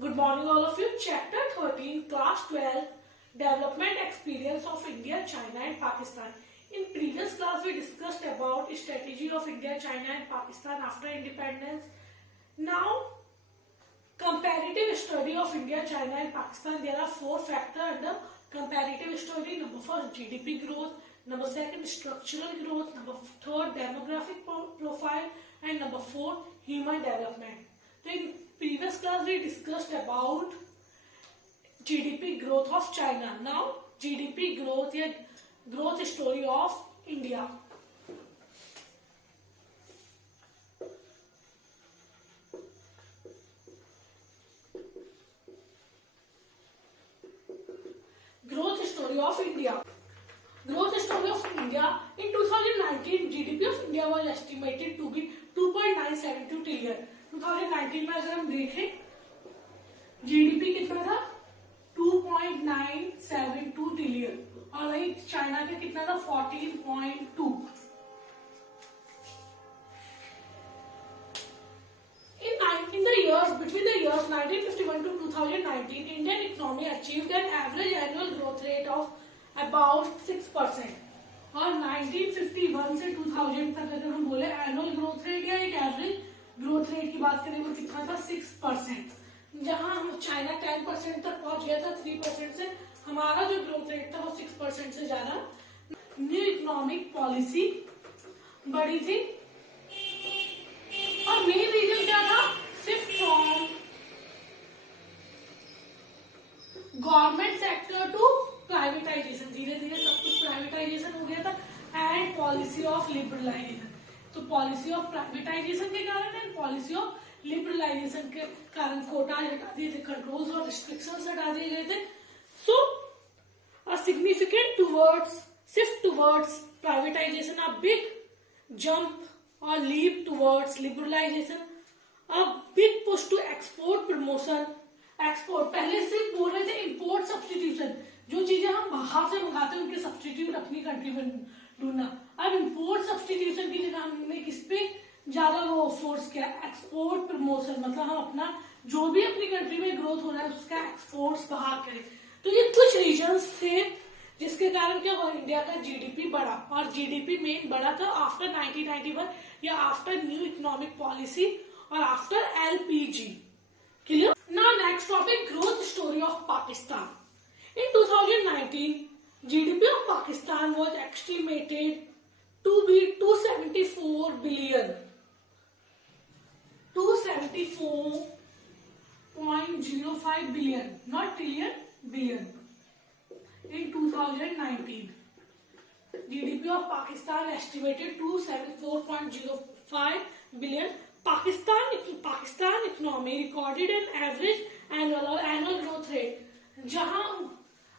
Good morning all of you. Chapter 13, Class 12, Development Experience of India, China and Pakistan. In previous class we discussed about strategy of India, China and Pakistan after independence. Now, comparative study of India, China and Pakistan. There are four factors under comparative study. Number 1, GDP growth. Number 2, structural growth. Number 3, demographic profile. And number 4, human development. So in previous class we discussed about GDP growth of China. Now GDP growth या growth story of India. Growth story of India. Growth story of India. In 2019 GDP of India was estimated to be 2.972 trillion. 2019 में अगर हम देखें GDP कितना था 2.972 trillion और वही China का कितना था 14.2. In the years between the years 1951 to 2019, Indian economy achieved an average annual growth rate of about 6%. और 1951 से 2000 तक अगर हम बोले एनुअल ग्रोथ रेट या एक एवरेज ग्रोथ रेट की बात करें वो कितना था 6%. जहां हम चाइना 10% तक पहुंच गया था 3% से, हमारा जो ग्रोथ रेट था वो 6% से ज्यादा. न्यू इकोनॉमिक पॉलिसी बड़ी थी और मेन रीजन क्या था shift from government sector to privatization. धीरे धीरे सब कुछ प्राइवेटाइजेशन हो गया था एंड पॉलिसी ऑफ लिबरलाइजेशन. तो पॉलिसी ऑफ प्राइवेटाइजेशन के कारण एंड पॉलिसी ऑफ लिबरलाइजेशन के कारण कोटा हटा दिए थे, कंट्रोल्स और रिस्ट्रिक्शंस हटा दिए गए थे. So a significant towards shift towards privatisation, a big jump और leap towards liberalisation, a big push to export promotion. Export पहले सिर्फ बोल रहे थे इंपोर्ट सब्स्टिट्यूशन, जो चीजें हम बाहर से मंगाते हैं उनके सब्स्टिट्यूट अपनी कंट्री में ढूंढना. अब इंपोर्ट सब्स्टिट्यूशन की जगह हमने किस पे ज्यादा वो फोर्स किया एक्सपोर्ट प्रमोशन. मतलब हम अपना जो भी अपनी कंट्री में ग्रोथ हो रहा है उसका एक्सपोर्ट्स बाहर करें. तो ये कुछ रीजंस थे जिसके कारण क्या हुआ इंडिया का जीडीपी बढ़ा. और जीडीपी मेन बढ़ा था आफ्टर 1991 या आफ्टर न्यू इकोनॉमिक पॉलिसी और after LPG. Clear. Now next topic growth story of Pakistan. In 2019, GDP of Pakistan was estimated to be 274 billion. 274.05 billion, not trillion, billion. In 2019, GDP of Pakistan estimated 274.05 billion. Pakistan economy recorded an average annual growth rate. जहां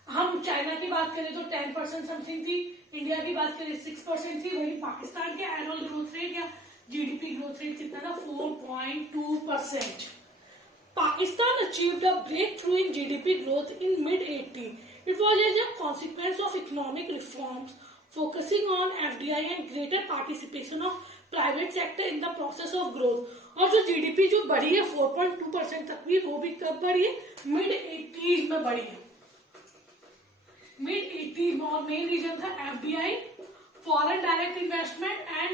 हम China की बात करें तो 10% something थी, India की बात करें 6% थी, वही पाकिस्तान के एनुअल ग्रोथ रेट या जीडीपी ग्रोथ रेट कितना था 4.2%. Pakistan achieved a breakthrough in GDP growth in mid 80. It was as a consequence of economic reforms focusing on FDI and greater participation of private sector in the process of growth. और जो GDP जो बढ़ी है 4.2% तक भी, वो भी कब बढ़ी है मिड 80s में बढ़ी है. मिड 80 में. और मेन रीजन था FDI, foreign direct investment and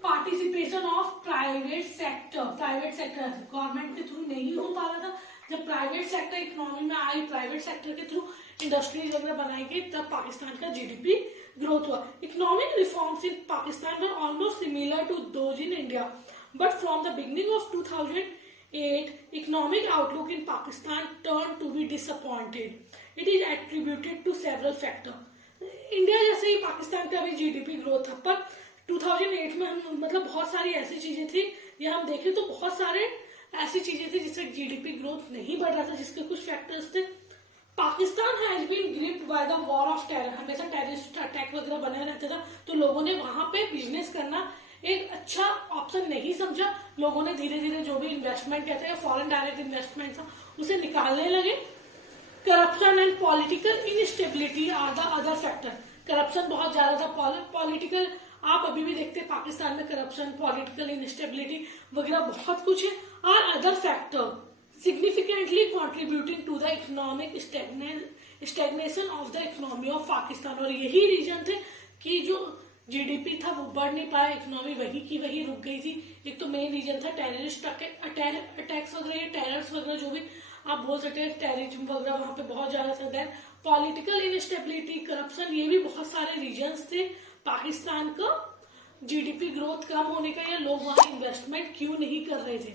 participation of private sector. Private sector government के थ्रू नहीं हो पा रहा था. जब प्राइवेट सेक्टर इकोनॉमी में आई, प्राइवेट सेक्टर के थ्रू इंडस्ट्रीज वगैरह बनाई गई, तब पाकिस्तान का जीडीपी ग्रोथ हुआ. Economic reforms in Pakistan were almost similar to those in India, but from the beginning of 2008 economic outlook in Pakistan turned to be disappointed. It is attributed to several factors. India जैसे ही पाकिस्तान का भी GDP growth था, पर 2008 में हम मतलब बहुत सारी ऐसी चीजें थी, या हम देखें तो बहुत सारे ऐसी चीजें थी जिससे जीडीपी ग्रोथ नहीं बढ़ रहा था, जिसके कुछ फैक्टर्स थे. Pakistan has been gripped by the war of terror. हमेशा टेररिस्ट अटैक वगैरह बना रहता था, तो लोगों ने वहां पे बिजनेस करना एक अच्छा ऑप्शन नहीं समझा. लोगों ने धीरे धीरे जो भी इन्वेस्टमेंट कहते हैं फॉरेन डायरेक्ट इन्वेस्टमेंट था उसे निकालने लगे. Corruption and political instability are the other factor. Corruption बहुत ज्यादा था, पॉलिटिकल आप अभी भी देखते हैं पाकिस्तान में करप्शन, पॉलिटिकल इनस्टेबिलिटी वगैरह बहुत कुछ है. और other factor significant significantly contributing to the economic stagnation of the economy of Pakistan। और यही रीजन थे कि जो जीडीपी था वो बढ़ नहीं पाया, इकोनॉमी वही की वही रुक गई थी। एक तो मेन रीजन था टेररिस्ट अटैक्स वगैरह, टेरर्स वगैरह जो भी आप बोल सकते हैं, टेररिज्म वगैरह वहां पे बहुत ज्यादा था। देन पॉलिटिकल इनस्टेबिलिटी, करप्शन, ये भी बहुत सारे रीजन्स थे पाकिस्तान का जीडीपी ग्रोथ कम होने का, या लोग वहां इन्वेस्टमेंट क्यों नहीं कर रहे थे।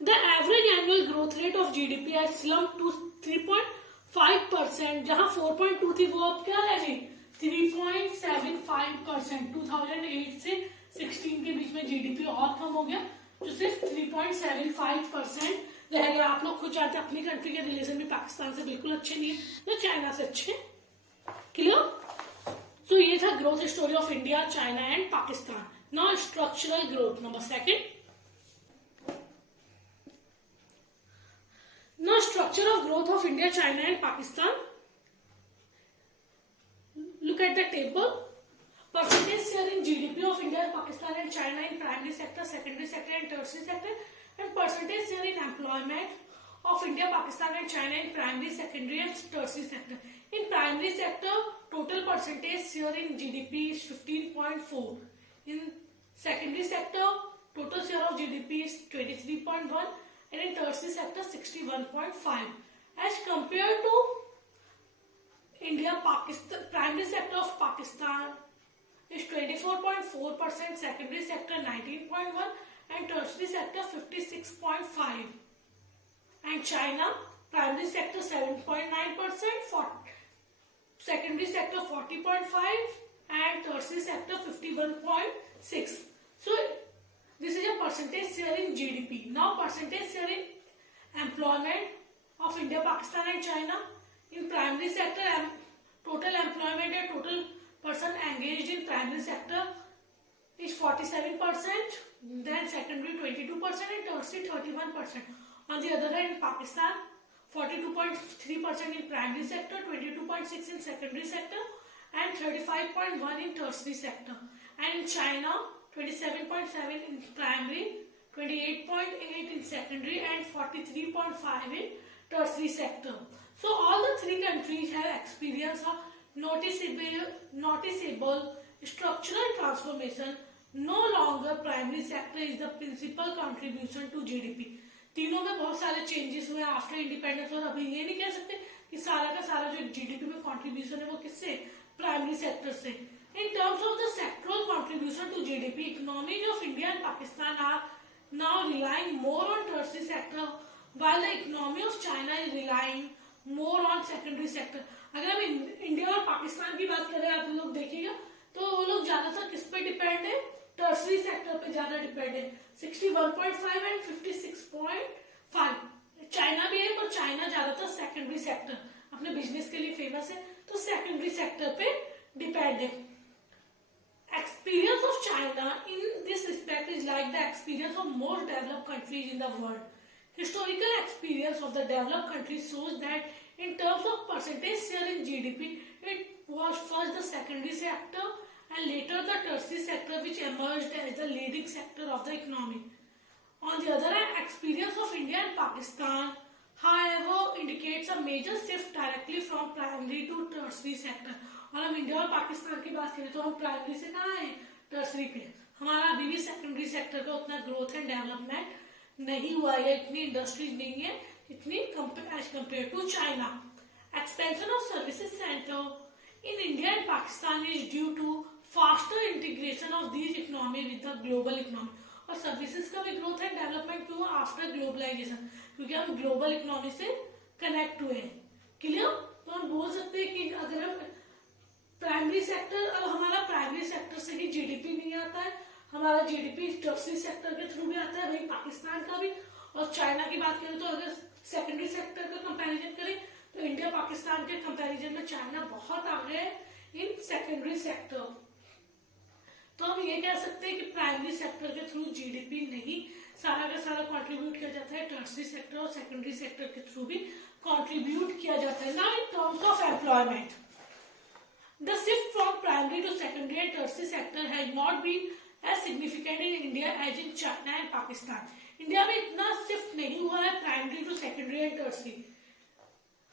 The average annual growth rate of GDP has slumped to 3.5%, जहां 4.2 थी वो अब क्या है जी 3.75%। 2008 से 16 के बीच में जीडीपी और कम हो गया, जो सिर्फ 3.75% रह गया। आप लोग खुद जानते हैं अपनी कंट्री के रिलेशन भी पाकिस्तान से बिल्कुल अच्छे नहीं है, ना चाइना से अच्छे। क्लियर? सो ये था growth story of India, China and Pakistan. Now structural growth number second. Now structure of growth of India, China and Pakistan. Look at the table. Percentage share in GDP of India, Pakistan and China in primary sector, secondary sector and tertiary sector, and percentage share in employment of India, Pakistan and China in primary, secondary and tertiary sector. In primary sector, total percentage share in GDP is 15.4. In secondary sector, total share of GDP is 23.1, and in tertiary sector 61.5. As compared to India, Pakistan, primary sector of Pakistan is 24.4%, secondary sector 19.1, and tertiary sector 56.5. And China, primary sector 7.9%, secondary sector 40.5, and tertiary sector 51.6. So this is a percentage share in GDP. Now percentage share in employment of India, Pakistan and China. In primary sector, total employment and total person engaged in primary sector is 47%, then secondary 22% and tertiary 31%. On the other hand, in Pakistan, 42.3% in primary sector, 22.6% in secondary sector, and 35.1% in tertiary sector. And in China, 27.7% in primary, 28.8% in secondary, and 43.5% in tertiary sector. So all the three countries have experienced a noticeable structural transformation. No longer primary sector is the principal contribution to GDP. तीनों में बहुत सारे changes हुए after independence, और अभी ये नहीं कह सकते कि सारा का सारा जो जीडीपी में कंट्रीब्यूशन है वो किससे, प्राइमरी सेक्टर से। In terms of the sectoral contribution to GDP, economies of India and Pakistan are now relying more on tertiary sector, while the economy of China is relying more on secondary sector. अगर हम India और पाकिस्तान की बात करें, आप लोग देखिएगा तो वो लोग ज्यादातर किस पे डिपेंड है, टर्सरी सेक्टर पे ज्यादा डिपेंड है। 61.5 एंड 56.5। चाइना भी है, पर चाइना ज्यादातर सेकेंडरी सेक्टर अपने बिजनेस के लिए फेमस है, तो सेकेंडरी सेक्टर पे डिपेंड है। Experience of China in this respect is like the experience of most developed countries in the world. Historical experience of the developed countries shows that in terms of percentage share in GDP, it was first the secondary sector and later the tertiary sector which emerged as the leading sector of the economy. On the other hand, experience of India and Pakistan, however, indicates a major shift directly from primary to tertiary sector. और हम India और पाकिस्तान की बात करें तो हम primary से कहाँ है, टर्सरी पे। हमारा अभी भी सेकेंडरी सेक्टर का उतना ग्रोथ एंड डेवलपमेंट नहीं हुआ है, इतनी इंडस्ट्रीज नहीं है इतनी as compare to China. Expansion of services center in India and Pakistan is due to faster integration of these economy with the global economy. और सर्विसेज का भी ग्रोथ एंड डेवलपमेंट क्यों आफ्टर ग्लोबलाइजेशन, क्योंकि हम ग्लोबल इकोनॉमी से connect हुए हैं। Clear? तो हम बोल सकते हैं कि अगर हम प्राइमरी सेक्टर, अब हमारा प्राइमरी सेक्टर से ही जीडीपी नहीं आता है, हमारा जीडीपी टर्सरी सेक्टर के थ्रू भी आता है, वही पाकिस्तान का भी। और चाइना की बात करें तो अगर सेकेंडरी सेक्टर का कंपैरिजन करें तो इंडिया पाकिस्तान के कंपैरिजन में चाइना बहुत आगे है इन सेकेंडरी सेक्टर। तो हम ये कह सकते हैं कि प्राइमरी सेक्टर के थ्रू जीडीपी नहीं, सारा का सारा कंट्रीब्यूट किया जाता है टर्सरी सेक्टर और सेकेंडरी सेक्टर के थ्रू भी कंट्रीब्यूट किया जाता है। Now in terms of employment, the shift from primary to secondary and tertiary sector has not been as significant in India as in China and Pakistan. India में इतना shift नहीं हुआ है primary to secondary and tertiary.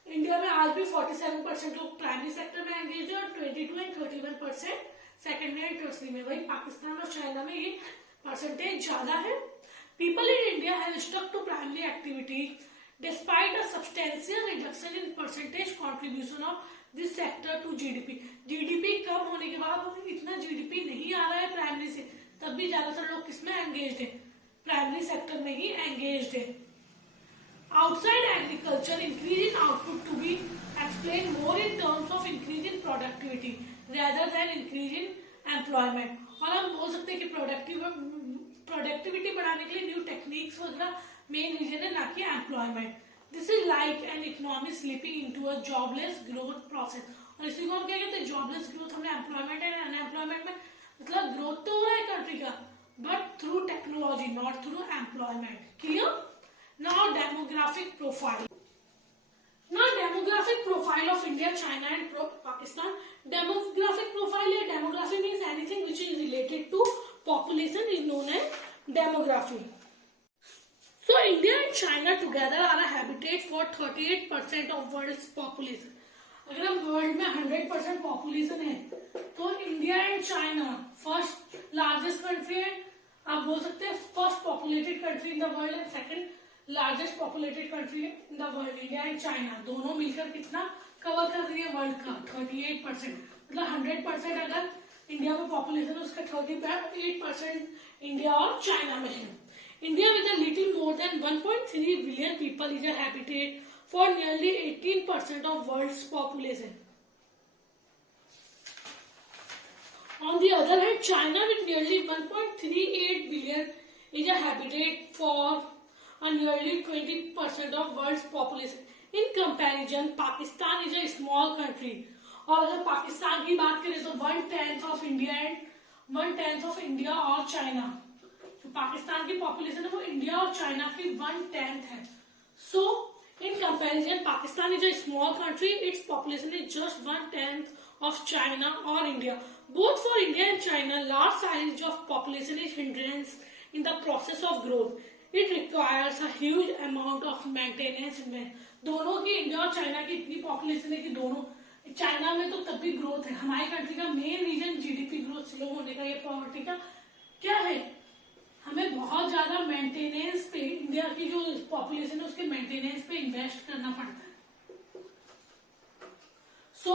India में आज भी 47% लोग primary sector में एंगेज है और 22 एंड 31% सेकेंडरी एंड टर्सरी में। वही पाकिस्तान और चाइना में ये परसेंटेज ज्यादा है। People in India have stuck to primary activity despite a substantial reduction in percentage contribution of this sector to GDP. GDP कम होने के बाद इतना जीडीपी नहीं आ रहा है प्राइमरी से, तब भी ज्यादातर लोग किसमें एंगेज्ड है, प्राइमरी सेक्टर में ही एंगेज्ड है। Outside agriculture, increase in output to be explained more in terms of increase in productivity rather than increase in employment। और हम बोल सकते हैं कि प्रोडक्टिविटी बढ़ाने के लिए न्यू टेक्निक्स वगैरह मेन रीजन है, ना कि employment. This is like an economy slipping into a jobless growth process. और इसी को हम क्या कहते हैं, जॉबलेस ग्रोथ। हमने एम्प्लॉयमेंट एंड अनएम्प्लॉयमेंट में मतलब ग्रोथ तो हो रहा है कंट्री का, but through technology, not through employment. Clear? Now demographic profile. Now demographic profile of India, China and Pakistan. Demographic profile या demography means anything which is related to population is known as demography. So India and China together are a habitat for 38% of world's population. अगर हम world में 100% population है तो India and China first largest country है। आप बोल सकते हैं first populated country in the world and second largest populated country in the world. India and China दोनों मिलकर कितना कवर कर रही है वर्ल्ड का, 38%। मतलब 100% अगर इंडिया में पॉपुलेशन है उसका 38% इंडिया और चाइना में है। India with a little more than 1.3 billion people is a habitat for nearly 18% of world's population. On the other hand, China with nearly 1.38 billion is a habitat for a nearly 20% of world's population. In comparison, Pakistan is a small country. और अगर पाकिस्तान की बात करें तो 1/10 of India and 1/10 of India और China. जो पाकिस्तान की population है वो इंडिया और चाइना की 1/10 है। So in comparison, Pakistan is a small country. Its population is just 1/10 of China or India. Both for India and China, large size of population is hindrance in the process of growth. It requires a huge amount of maintenance investment. दोनों की India और China की इतनी population है कि दोनों, China में तो तब भी ग्रोथ है। हमारी कंट्री का main reason GDP growth slow होने का, ये पॉवर्टी का क्या है, हमें बहुत ज्यादा मेंटेनेंस पे, इंडिया की जो पॉपुलेशन है उसके मेंटेनेंस पे इन्वेस्ट करना पड़ता है। So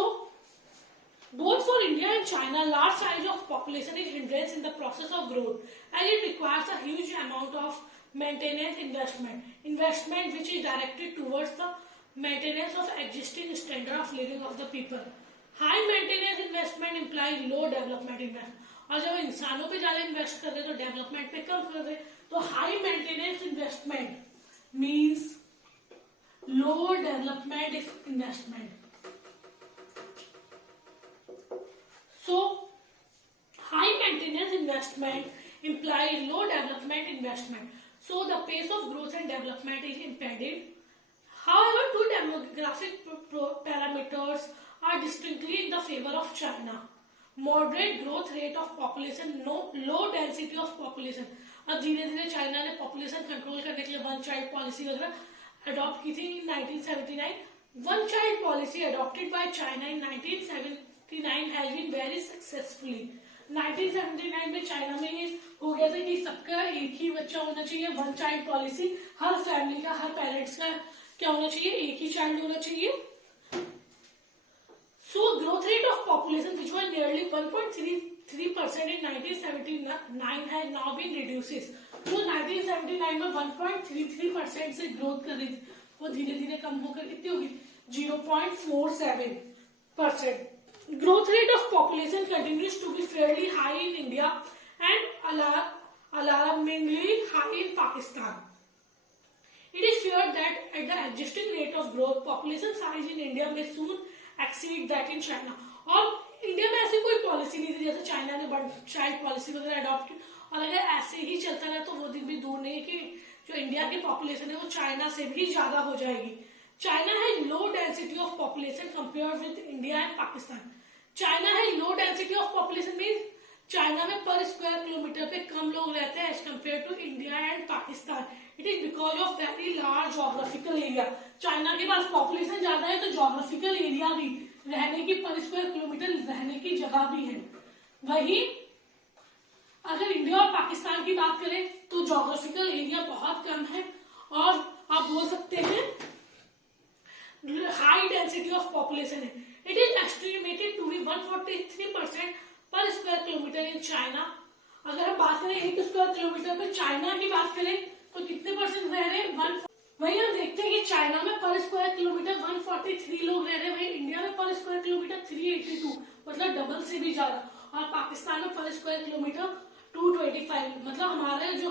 both for India and China, large size of population is hindrance in the process of growth, and it requires a huge amount of maintenance investment which is directed towards the maintenance of existing standard of living of the people. High maintenance investment implies low development investment. और जब इंसानों पे ज्यादा invest कर रहे तो development पे कम कर रहे, तो high maintenance investment means low development investment. So, high maintenance investment implies low development investment. So, the pace of growth and development is impeded. However, two demographic parameters are distinctly in the favor of China. Moderate growth rate of population, low density of population. अब धीरे धीरे China ने population control करने के लिए one child policy वगैरह adopt की थी 1979। One child policy adopted by China in 1979 has been very successfully। 1979 में चाइना में ये हो गया था कि सबका एक ही बच्चा होना चाहिए, वन चाइल्ड पॉलिसी। हर फैमिली का, हर पेरेंट्स का क्या होना चाहिए, एक ही चाइल्ड होना चाहिए। So growth rate of population which was nearly 1.33% in 1979 has now been reduced। तो 1979 में 1.33% से ग्रोथ कर रही थी, वो धीरे धीरे कम होकर कितनी होगी, 0.47%। Growth rate of population continues to be fairly high in India and alarmingly high in Pakistan. It is feared that at the existing rate of growth, population size in India may soon exceed that in China। और India में ऐसी कोई policy नहीं थी जैसे China ने one child policy वगैरह adopt की। और अगर ऐसे ही चलता रहा तो वो दिन भी दूर नहीं है कि जो इंडिया की पॉपुलेशन है वो चाइना से भी ज्यादा हो जाएगी। China has low density of population compare with India and Pakistan. China has low density of population means China में पर स्क्वायर किलोमीटर पे कम लोग रहते हैं as compare to India and Pakistan. It is because of very large geographical area. China के पास population ज्यादा है तो जोग्राफिकल एरिया भी, रहने की पर स्क्वायर किलोमीटर रहने की जगह भी है। वही अगर इंडिया और पाकिस्तान की बात करें तो जोग्राफिकल एरिया बहुत कम है और आप बोल सकते हैं हाई डेंसिटी ऑफ पॉपुलेशन है। It is estimated to be 143% per square kilometre in China. अगर हम बात करें 1 स्क्वायर किलोमीटर पे चाइना की बात करें तो कितने परसेंट रह रहे हैं? वही हम देखते हैं कि चाइना में पर स्क्वायर किलोमीटर 143 लोग रह रहे हैं, वही इंडिया में पर स्क्वायर किलोमीटर 382, मतलब डबल से भी ज्यादा, और पाकिस्तान में पर स्क्वायर किलोमीटर 225, मतलब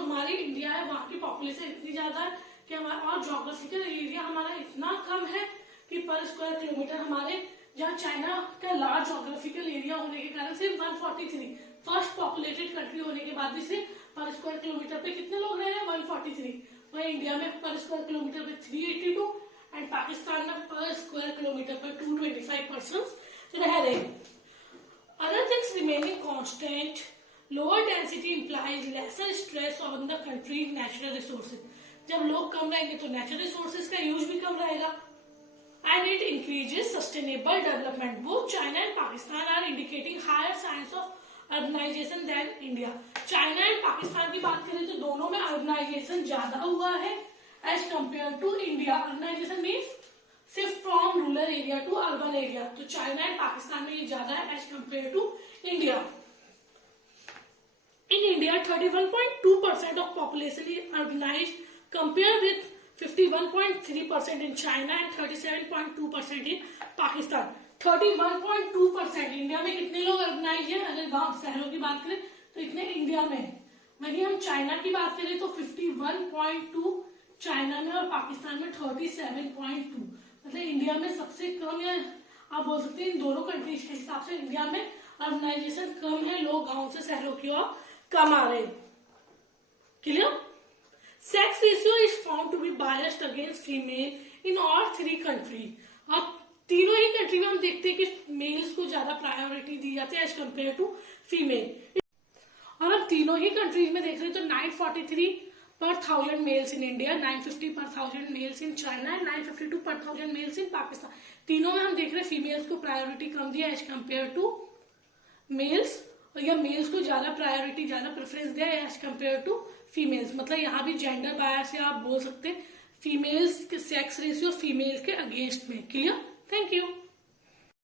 हमारी इंडिया है वहां की पॉपुलेशन इतनी ज्यादा है कि हमारा, और जोग्राफिकल एरिया हमारा इतना कम है कि पर स्क्वायर किलोमीटर हमारे, जहाँ चाइना का लार्ज जोग्राफिकल एरिया होने के कारण सिर्फ 143, फर्स्ट पॉपुलेटेड कंट्री होने के बाद भी सिर्फ पर स्क्वायर किलोमीटर पे कितने लोग रह रहे हैं? 143। वही इंडिया में पर स्क्वायर किलोमीटर पे 382 एंड पाकिस्तान में पर स्क्वायर किलोमीटर पर 225 पर्सन रह रहे हैं। Other things remaining constant, lower density implies lesser stress on the country natural resources. जब लोग कम रहेंगे तो नेचुरल रिसोर्सेज का यूज भी कम रहेगा। And it increases sustainable development. Both China and Pakistan are indicating higher signs of urbanisation than India. China and Pakistan की बात करें तो दोनों में अर्बनाइजेशन ज्यादा हुआ है as compare to India. Urbanisation means shift from rural area to urban area, तो चाइना एंड पाकिस्तान में ये ज्यादा है as compare to India. In India 31.2% of population is urbanised compare with 51.3% in China and 37.2% in Pakistan। 31.2% India में कितने लोग urbanise हैं? अगर गांव शहरों की बात करें तो इतने इंडिया में। वहीं हम चाइना की बात करें तो 51.2 चाइना में और पाकिस्तान में 37.2, मतलब इंडिया में सबसे कम, या आप बोल सकते हैं इन दोनों कंट्रीज के हिसाब से इंडिया में अर्बनाइजेशन कम है, लोग गांव से शहरों की ओर कम आ रहे हैं। Clear? Sex ratio is found to be biased against female in all 3 countries। अब तीनों ही कंट्री में हम देखते हैं कि मेल्स को ज्यादा प्रायोरिटी दी जाती है एज कम्पेयर टू फीमेल। और हम तीनों ही कंट्रीज में देख रहे हैं तो 943 per 1000 males in India, 950 per 1000 males in China and 952 per 1000 males in Pakistan. तीनों में हम देख रहे हैं फीमेल्स को प्रायोरिटी कम दिया एज कम्पेयर टू मेल्स, या मेल्स को ज्यादा प्रायोरिटी, ज्यादा प्रेफरेंस दिया एज कम्पेयर टू फीमेल्स। मतलब यहाँ भी जेंडर बायस है, आप बोल सकते हैं फीमेल्स के सेक्स रेशियो फीमेल्स के अगेंस्ट में। क्लियर? Thank you.